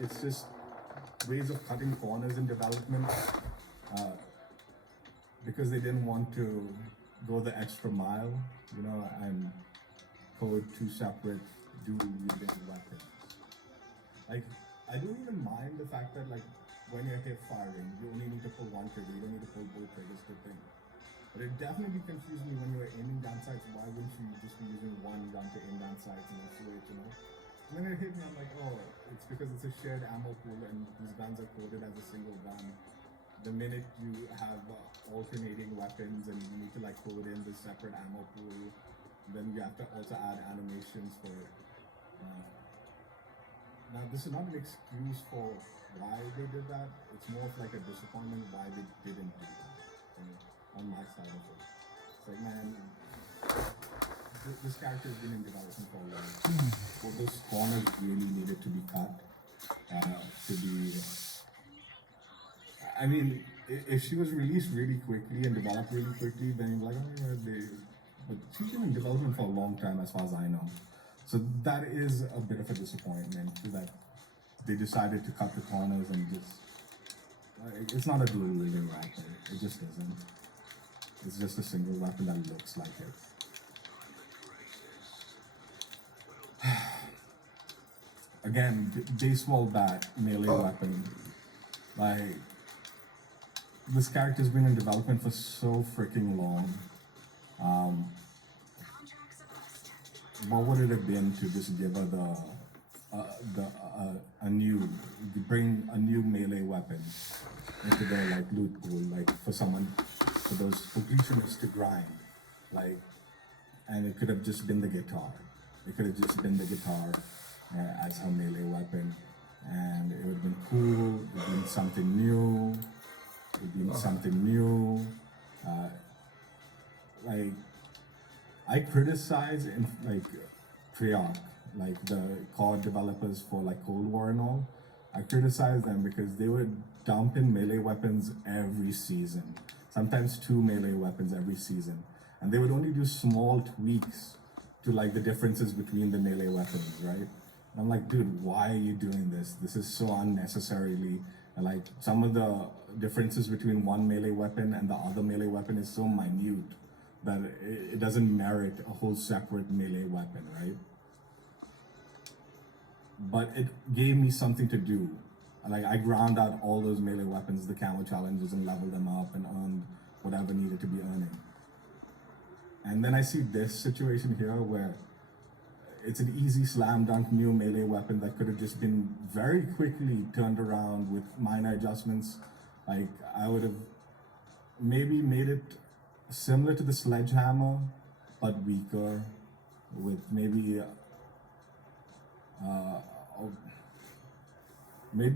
it's just ways of cutting corners in development, because they didn't want to go the extra mile, and code two separate dual-wielding weapons. Like, I don't even mind the fact that, like, when you're hip firing, you only need to pull one trigger, you don't need to pull both triggers to think. But it definitely confused me when you were aiming down sights. Why wouldn't you just be using one gun to aim down sights and then switch? And then it hit me, I'm like, oh, it's because it's a shared ammo pool and these guns are coded as a single gun. The minute you have alternating weapons and you need to like code in this separate ammo pool, then you have to also add animations for it. Now, this is not an excuse for why they did that. It's more of like a disappointment why they didn't do that, on my side of it. It's like, man, this character has been in development for a long time. Well, those corners really needed to be cut. To be, I mean, if she was released really quickly and developed really quickly, then like, but she's been in development for a long time, as far as I know. So that is a bit of a disappointment that they decided to cut the corners and just. It's not a dual wielding weapon. It just isn't. It's just a single weapon that looks like it. Again, baseball bat, melee weapon. Like, this character's been in development for so freaking long. What would it have been to just give her bring a new melee weapon into their like loot pool, like for those completioners to grind, like, and it could have just been the guitar. It could have just been the guitar as her melee weapon, and it would have been cool. It would have been something new. It would have been something new. Like, I criticize in like Treyarch, like the COD developers for like Cold War and all. I criticize them because they would dump in melee weapons every season, sometimes 2 melee weapons every season, and they would only do small tweaks to like the differences between the melee weapons, right? And I'm like, dude, why are you doing this? This is so unnecessarily, like, some of the differences between one melee weapon and the other melee weapon is so minute that it doesn't merit a whole separate melee weapon, right? But it gave me something to do. Like, I ground out all those melee weapons, the camo challenges, and leveled them up and earned whatever needed to be earning. And then I see this situation here where it's an easy slam dunk new melee weapon that could have just been very quickly turned around with minor adjustments. Like, I would have maybe made it similar to the sledgehammer, but weaker, with maybe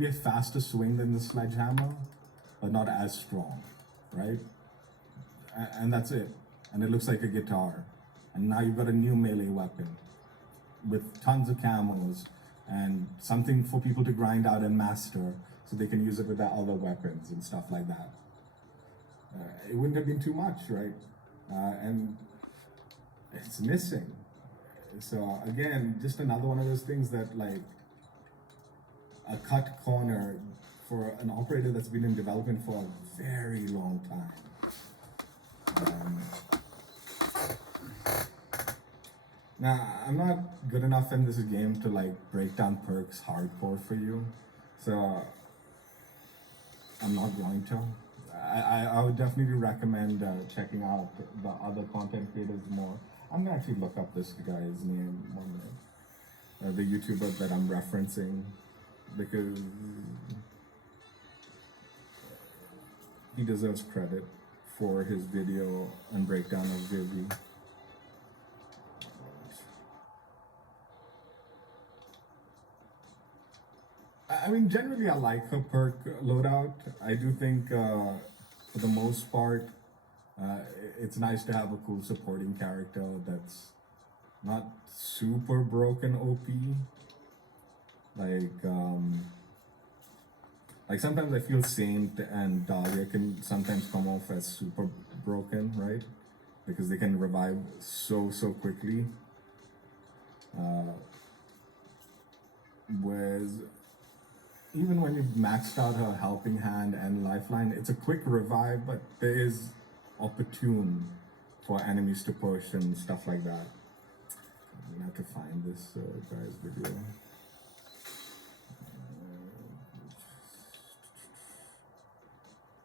a faster swing than the sledgehammer, but not as strong, right? And that's it. And it looks like a guitar. And now you've got a new melee weapon with tons of camos and something for people to grind out and master so they can use it with their other weapons and stuff like that. It wouldn't have been too much, right? And it's missing. So again, just another one of those things that, like, a cut corner for an operator that's been in development for a very long time. Now, I'm not good enough in this game to like break down perks hardcore for you, so I'm not going to. I would definitely recommend checking out the other content creators more. I'm gonna actually look up this guy's name 1 minute, the YouTuber that I'm referencing, because he deserves credit for his video and breakdown of Vivi. I mean, generally I like her perk loadout. I do think, for the most part, it's nice to have a cool supporting character that's not super broken OP. Like sometimes I feel Saint and Dahlia can sometimes come off as super broken, right? Because they can revive so quickly. Whereas even when you've maxed out her helping hand and lifeline, it's a quick revive, but there is opportune for enemies to push and stuff like that. I'm gonna have to find this guy's video.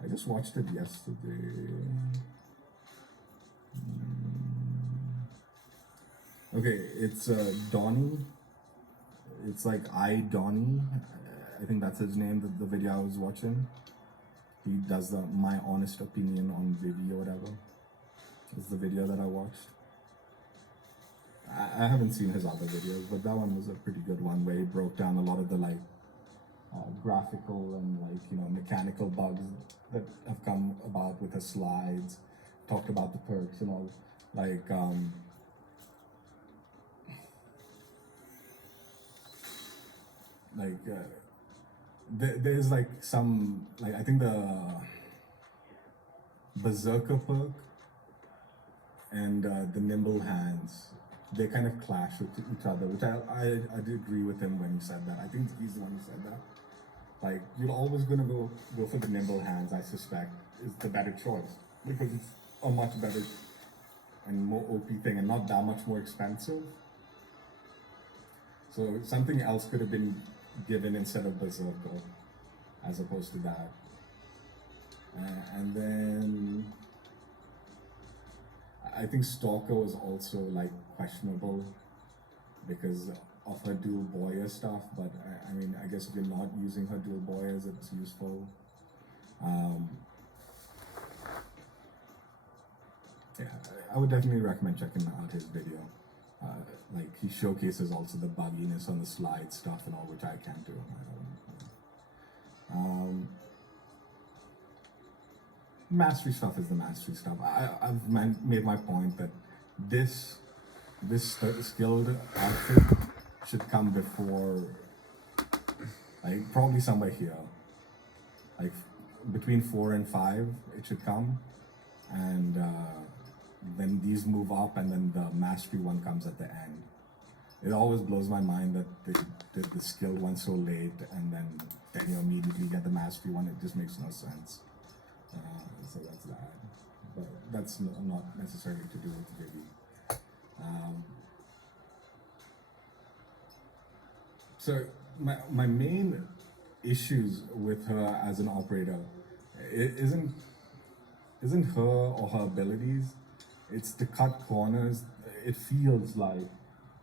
I just watched it yesterday. Okay, it's Donnie. It's like Donnie. I think that's his name. The video I was watching. He does the my honest opinion on Vivi or whatever. It's the video that I watched. I haven't seen his other videos, but that one was a pretty good one where he broke down a lot of the like graphical and like mechanical bugs that have come about with the slides. Talked about the perks and all. There's like some like I think the berserker perk and the nimble hands, they kind of clash with each other, which I did agree with him when he said that. I think he's the one who said that. Like you're always gonna go for the nimble hands. I suspect is the better choice because it's a much better and more OP thing and not that much more expensive. So something else could have been given instead of berserker, as opposed to that. And then I think Stalker was also like questionable because of her dual boyer stuff, but I mean, I guess if you're not using her dual boyers, it's useful. Yeah, I would definitely recommend checking out his video. Like he showcases also the bugginess on the slide stuff and all, which I can't do. Mastery stuff is the mastery stuff. I've made my point that this skilled outfit should come before, like probably somewhere here, like between 4 and 5 it should come, and then these move up and then the mastery one comes at the end. It always blows my mind that they did the skilled one so late and then you immediately get the mastery one. It just makes no sense. So that's that. But that's not necessarily to do with Vivi. So my main issues with her as an operator isn't her or her abilities. It's the cut corners. It feels like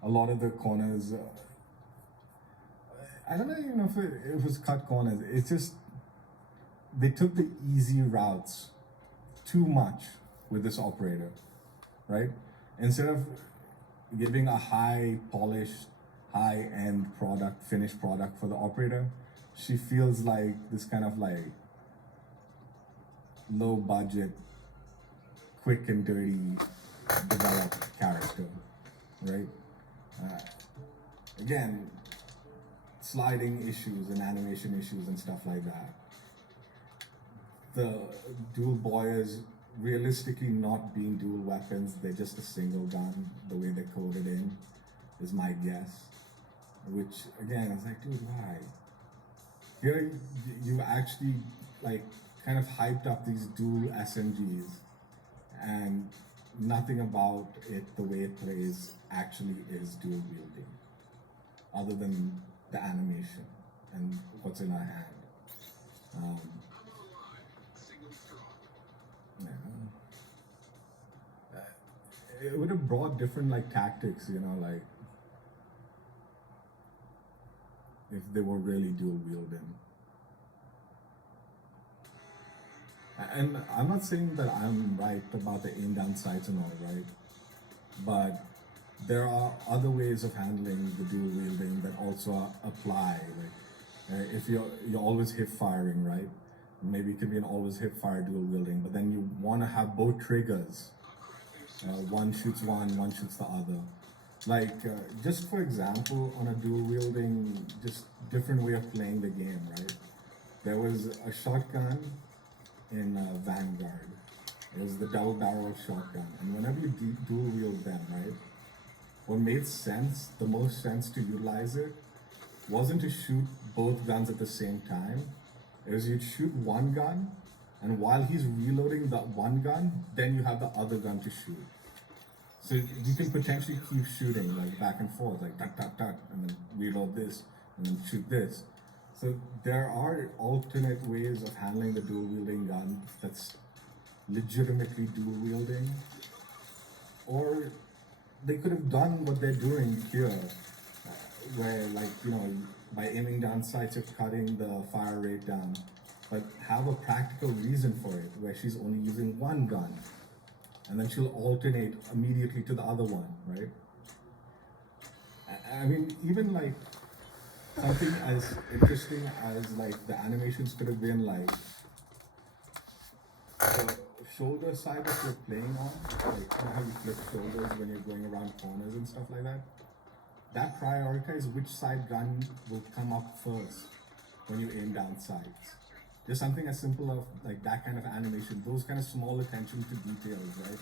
a lot of the corners. I don't even know if it was cut corners. It's just they took the easy routes too much with this operator, right? Instead of giving a high polished, high end product, finished product for the operator, she feels like this kind of like low budget, quick and dirty developed character, right? Again, sliding issues and animation issues and stuff like that. The dual boyers realistically not being dual weapons, they're just a single gun, the way they're coded in, is my guess. Which, again, I was like, dude, why? Here, you actually, like, kind of hyped up these dual SMGs, and nothing about it, the way it plays, actually is dual wielding, other than the animation and what's in our hand. It would have brought different like tactics, like if they were really dual wielding. And I'm not saying that I'm right about the aim down sights and all, right? But there are other ways of handling the dual wielding that also apply. Like if you're always hip firing, right? Maybe it could be an always hip fire dual wielding, but then you want to have both triggers. One shoots one shoots the other. Like, just for example, on a dual wielding, just different way of playing the game, right? There was a shotgun in Vanguard. It was the double barrel shotgun. And whenever you dual wield them, right? What made sense, the most sense to utilize it, wasn't to shoot both guns at the same time. It was you'd shoot one gun, and while he's reloading that one gun, then you have the other gun to shoot. So you can potentially keep shooting like back and forth, like tuck tuck tuck, and then reload this, and then shoot this. So there are alternate ways of handling the dual wielding gun that's legitimately dual wielding, or they could have done what they're doing here, where like by aiming down sights you're cutting the fire rate down, but have a practical reason for it, where she's only using one gun, and then she'll alternate immediately to the other one, right? I mean, even like something as interesting as like the animations could have been like the shoulder side that you're playing on, like how you flip shoulders when you're going around corners and stuff like that. That prioritize which side gun will come up first when you aim down sights. Just something as simple of like that kind of animation, those kind of small attention to details, right?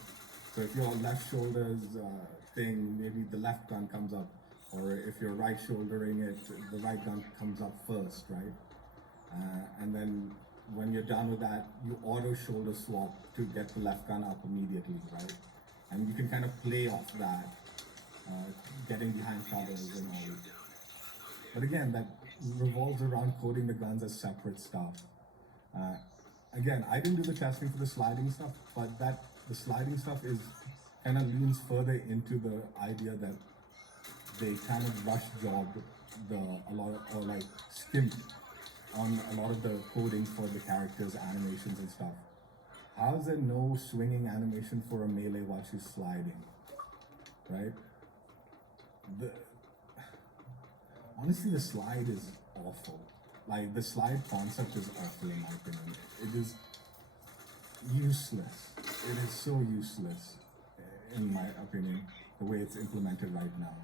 So if your left shoulder's thing, maybe the left gun comes up, or if you're right shouldering it, the right gun comes up first, right? And then when you're done with that, you auto shoulder swap to get the left gun up immediately, right? And you can kind of play off that, getting behind covers and all. But again, that revolves around coding the guns as separate stuff. Uh, Again, I didn't do the testing for the sliding stuff, but the sliding stuff is kind of leans further into the idea that they kind of rush jobbed a lot of, or like skimped on a lot of the coding for the characters, animations and stuff. How is there no swinging animation for a melee while she's sliding, right? The honestly, the slide is awful. Like the slide concept is awful in my opinion. It is useless. It is so useless, in my opinion, the way it's implemented right now.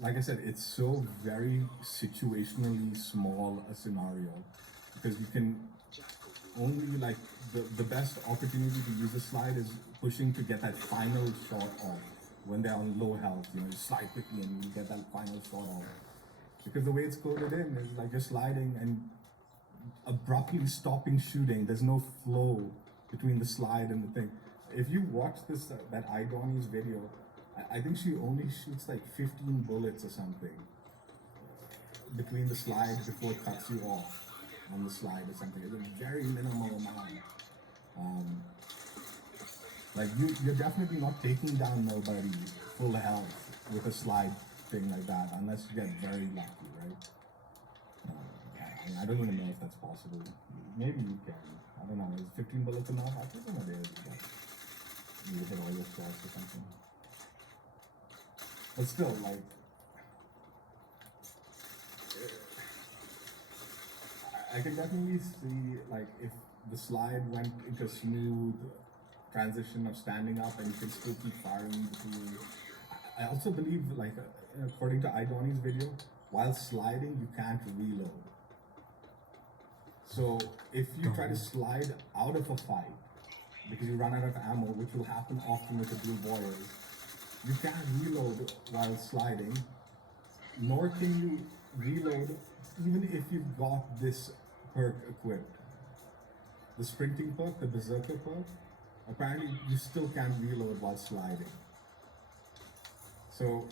Like I said, it's so very situationally small a scenario because you can only like the best opportunity to use a slide is pushing to get that final shot off when they're on low health. You slide quickly and you get that final shot off. Because the way it's coded in is like you're sliding and abruptly stopping shooting. There's no flow between the slide and the thing. If you watch this that Idoni's video, I think she only shoots like 15 bullets or something between the slide before it cuts you off on the slide or something. It's a very minimal amount. Like you're definitely not taking down nobody full health with a slide thing like that unless you get very lucky, right? I don't even know if that's possible. Maybe you can. I don't know. Is 15 bullets enough? I think it is. You hit all your shots or something. But still, like, I can definitely see, like, if the slide went into a smooth transition of standing up and you can still keep firing between. I also believe, like, according to Idoni's video, while sliding, you can't reload. So if you try to slide out of a fight because you run out of ammo, which will happen often with the dual boilers, you can't reload while sliding, nor can you reload even if you've got this perk equipped. The sprinting perk, the berserker perk, apparently you still can't reload while sliding. So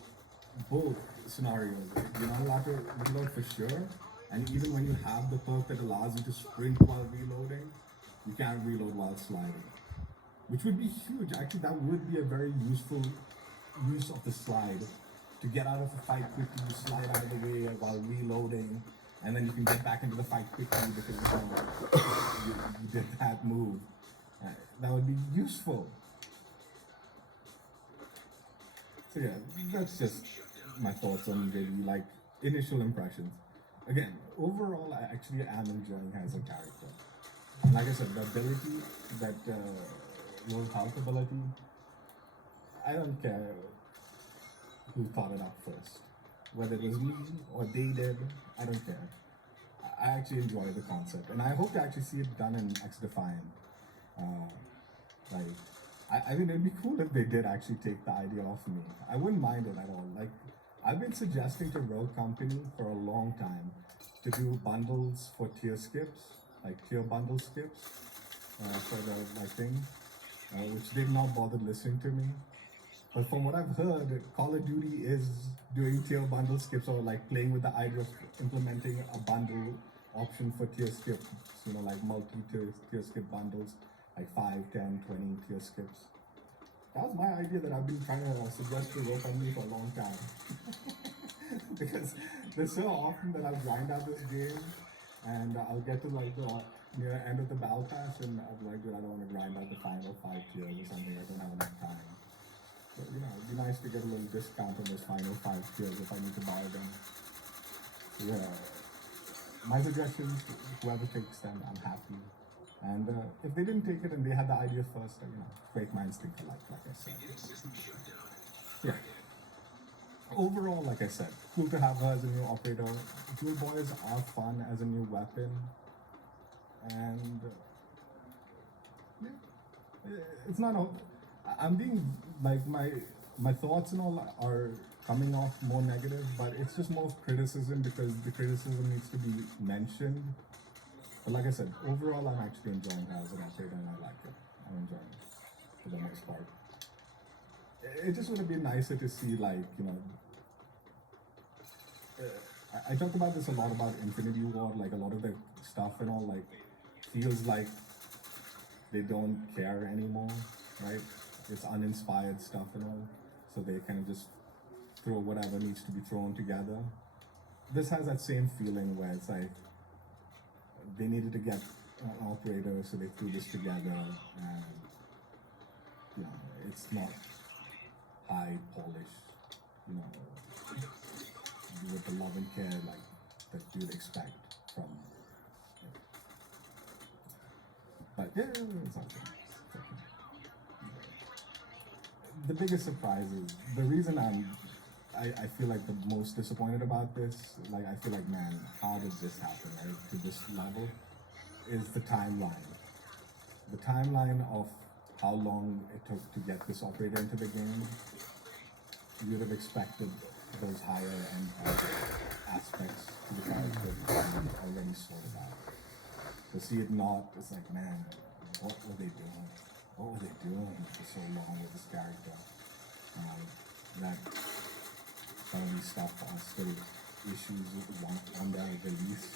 both scenarios, you're not allowed to reload for sure, and even when you have the perk that allows you to sprint while reloading, you can't reload while sliding. Which would be huge. Actually, that would be a very useful use of the slide. To get out of a fight quickly, you slide out of the way while reloading, and then you can get back into the fight quickly because you did that move. That would be useful. So yeah, that's just my thoughts on really like initial impressions. Again, overall, I actually am enjoying her as a character. And like I said, the ability, that low health ability, I don't care who thought it up first. Whether it was me or they did, I don't care. I actually enjoy the concept, and I hope to actually see it done in X Defiant. I mean, it'd be cool if they did actually take the idea off me. I wouldn't mind it at all. Like, I've been suggesting to Rogue Company for a long time to do bundles for tier skips, like tier bundle skips for the my thing, which they've not bothered listening to me. But from what I've heard, Call of Duty is doing tier bundle skips or like playing with the idea of implementing a bundle option for tier skips, like multi-tier skip bundles, like 5, 10, 20 tier skips. That was my idea that I've been trying to suggest to Rogue Company for a long time. Because there's so often that I'll grind out this game and I'll get to like the near end of the battle pass and I'm like, dude, I don't want to grind out the final 5 tiers or something. I don't have enough time. So, it'd be nice to get a little discount on those final 5 tiers if I need to buy them. So, yeah, my suggestions, whoever takes them, I'm happy. And if they didn't take it and they had the idea first, great minds think alike, like I said. Yeah. Overall, like I said, cool to have her as a new operator. Dual boys are fun as a new weapon. And it's not all. I'm being like my thoughts and all are coming off more negative, but it's just more criticism because the criticism needs to be mentioned. But like I said, overall, I'm actually enjoying her as an operator and I like it. I'm enjoying it for the most part. It just would have been nicer to see, like, I talk about this a lot about Infinity War, like a lot of the stuff and all, like, feels like they don't care anymore, right? It's uninspired stuff and all, so they kind of just throw whatever needs to be thrown together. This has that same feeling where it's like, they needed to get an operator, so they threw this together, and it's not high polished, with the love and care like that you'd expect from. But yeah, it's okay. It's okay. The biggest surprise is the reason I feel like the most disappointed about this. Like I feel like, man, how did this happen, right? To this level, is the timeline. The timeline of how long it took to get this operator into the game. You would have expected those higher end aspects to the character to be already sorted out. To see it not, it's like, man, what were they doing? What were they doing for so long with this character? That some of these stuff are still issues on their release,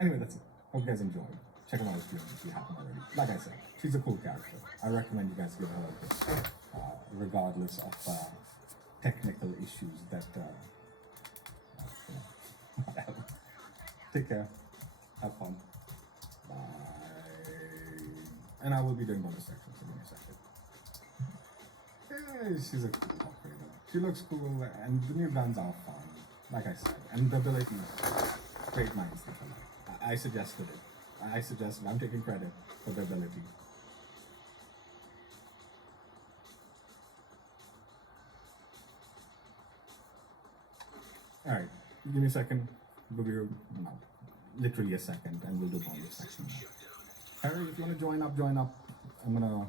Anyway, that's it. Hope you guys enjoyed. Check out my streams if you haven't already. Like I said, she's a cool character. I recommend you guys give her a look, regardless of technical issues that, whatever. Take care. Have fun. Bye. And I will be doing bonus sections in a second. Yeah, she's a cool operator. She looks cool, and the new guns are fun. Like I said, and the ability, great minds think alike. I suggested it. I'm taking credit for the ability. Alright, give me a second. Literally a second, and we'll do bonus section. Harry, if you want to join up. I'm gonna.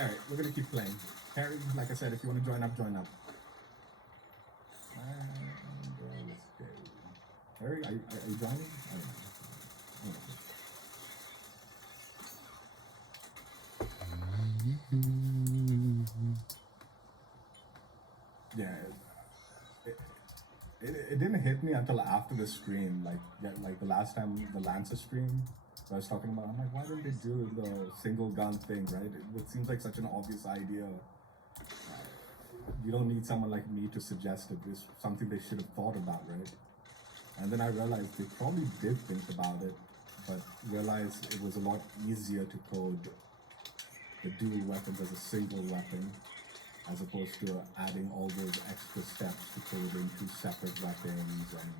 Alright, we're gonna keep playing. Harry, like I said, if you want to join up. And let's go. Harry, are you joining? Yeah, it didn't hit me until after the stream, like the last time the Lancer stream I was talking about. I'm like, why didn't they do the single gun thing, right? It seems like such an obvious idea. You don't need someone like me to suggest it. It's something they should have thought about, right? And then I realized they probably did think about it, but realized it was a lot easier to code the dual weapons as a single weapon, as opposed to adding all those extra steps to coding two separate weapons and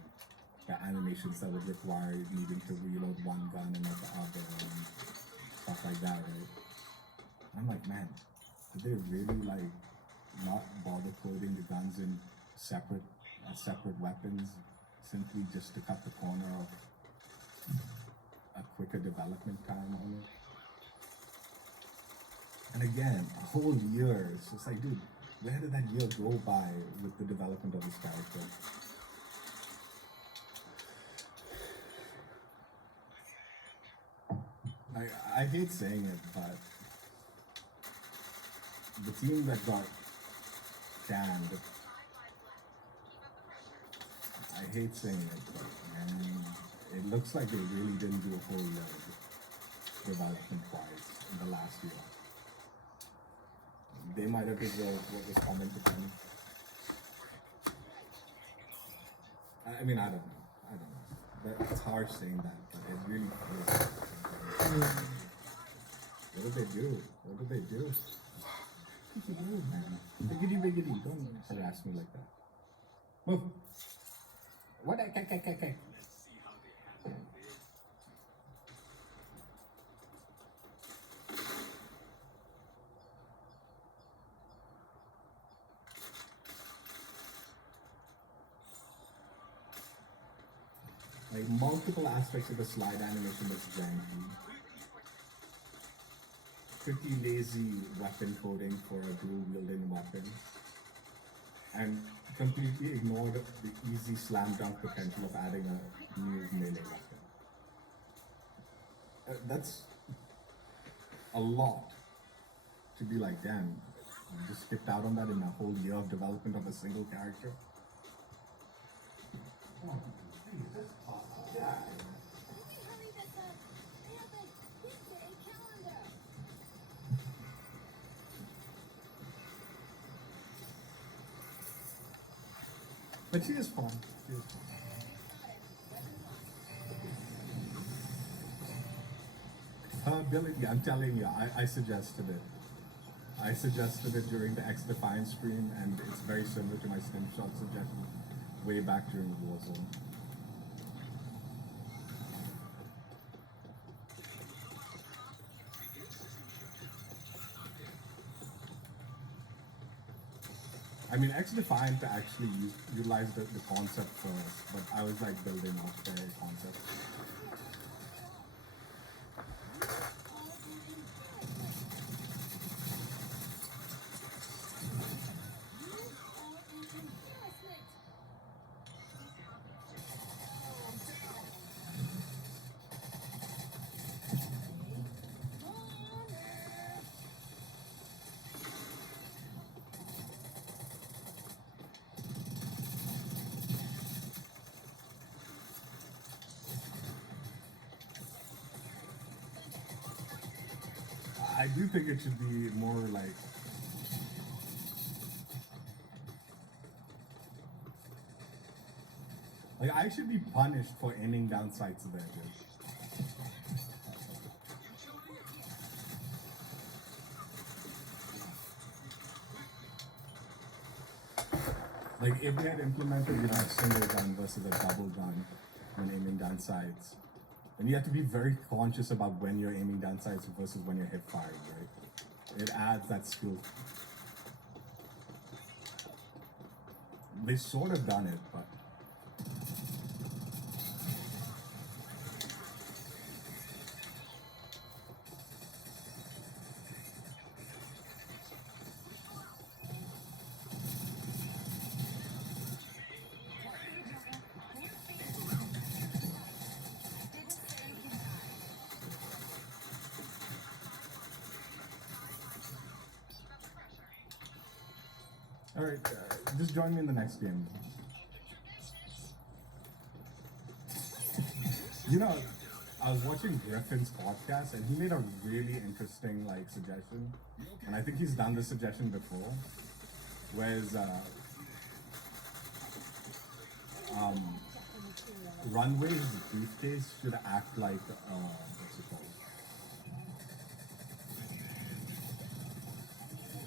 the animations that would require needing to reload one gun and not the other. stuff like that, right? I'm like, man, did they really like not bother coding the guns in separate weapons simply just to cut the corner of a quicker development time on it? And again, a whole year. It's just like, dude, where did that year go by with the development of this character? I hate saying it, but the team that got canned, I hate saying it, but man, it looks like they really didn't do a whole year of development wise in the last year. They might have deserved what was coming to them. I mean, I don't know. It's harsh saying that, but it really is. What did they do? What did they do? What did you do, man? Biggity, don't harass me like that. Move. What? Okay. Like multiple aspects of the slide animation is janky. Pretty lazy weapon coding for a dual wielding weapon. And completely ignored the easy slam dunk potential of adding a new melee weapon. That's a lot to be like, damn, you just skipped out on that in a whole year of development of a single character. Come on, please, just pause. Yeah. But she is fun. She is fun. Her ability, I'm telling you, I suggested it. I suggested it during the X Defiant stream, and it's very similar to my stim shot suggestion way back during Warzone. I mean, X Defiant actually utilized the concept first, but I was like building off their concept. I do think it should be more like I should be punished for aiming down sights of edges. Like if they had implemented, a single gun versus a double gun when aiming down sights, then you have to be very conscious about when you're aiming down sights versus when you're hip firing, right? It adds that skill. They sort of done it, but all right, just join me in the next game. I was watching Griffin's podcast, and he made a really interesting suggestion, and I think he's done this suggestion before. Whereas Runway's briefcase should act like what's it called?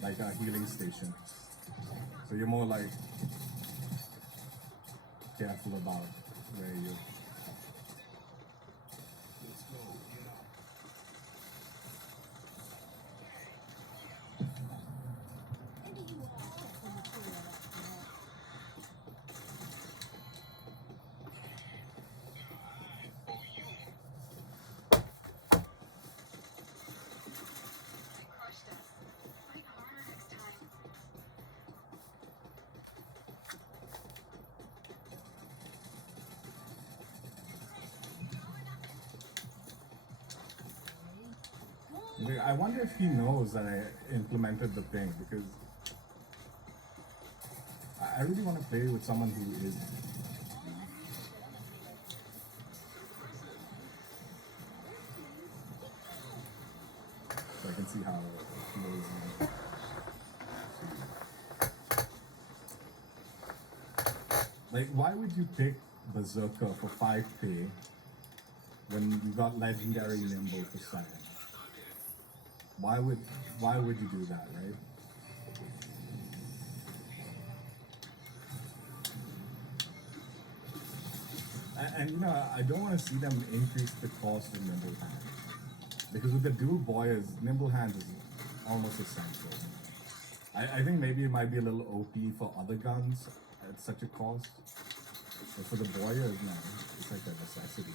Like a healing station. So you're more careful about where you. Like, I wonder if he knows that I implemented the thing because I really want to play with someone who is. So I can see how it feels. Like, why would you pick Berserker for 5k when you got Legendary Nimble for 7? Why would why would you do that, right? And you know, I don't want to see them increase the cost of Nimble Hand. Because with the dual boyers, Nimble Hand is almost essential. I think maybe it might be a little OP for other guns at such a cost. But for the boyers, no, it's like a necessity.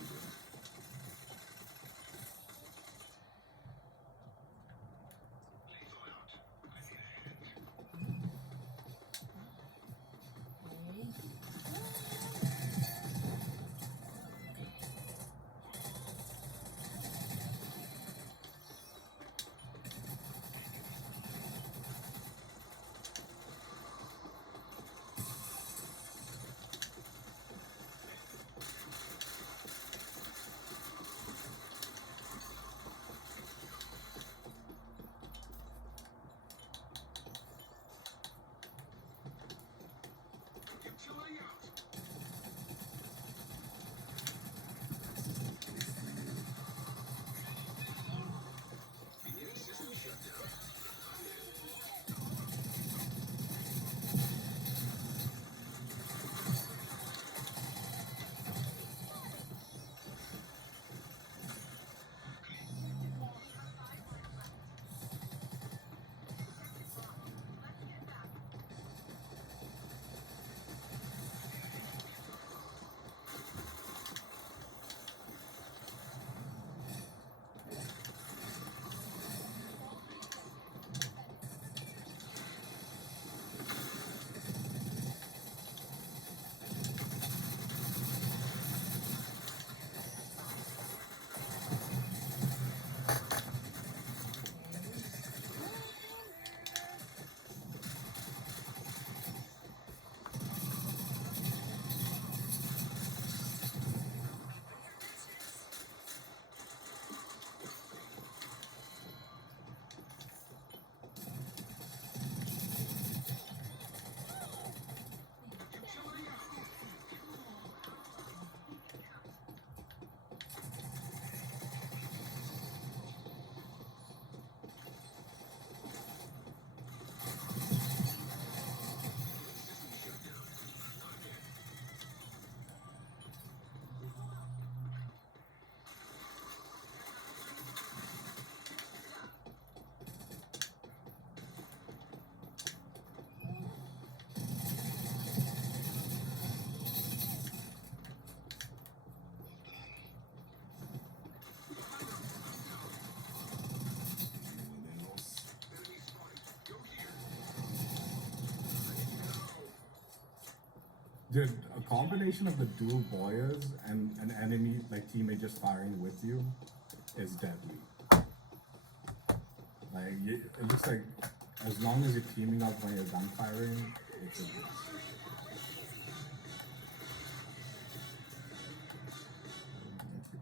Dude, a combination of the dual boyers and an enemy like teammate just firing with you is deadly. Like it looks like as long as you're teaming up when you're gun firing, it's a pick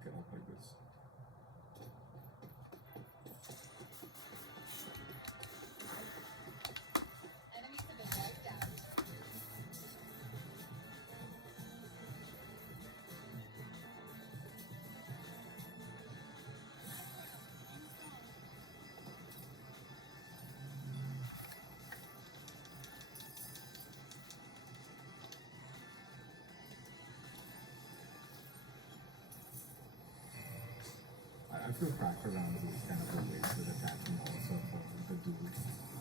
it up like this. I feel cracker rounds is kind of a wasted attachment also for the duel.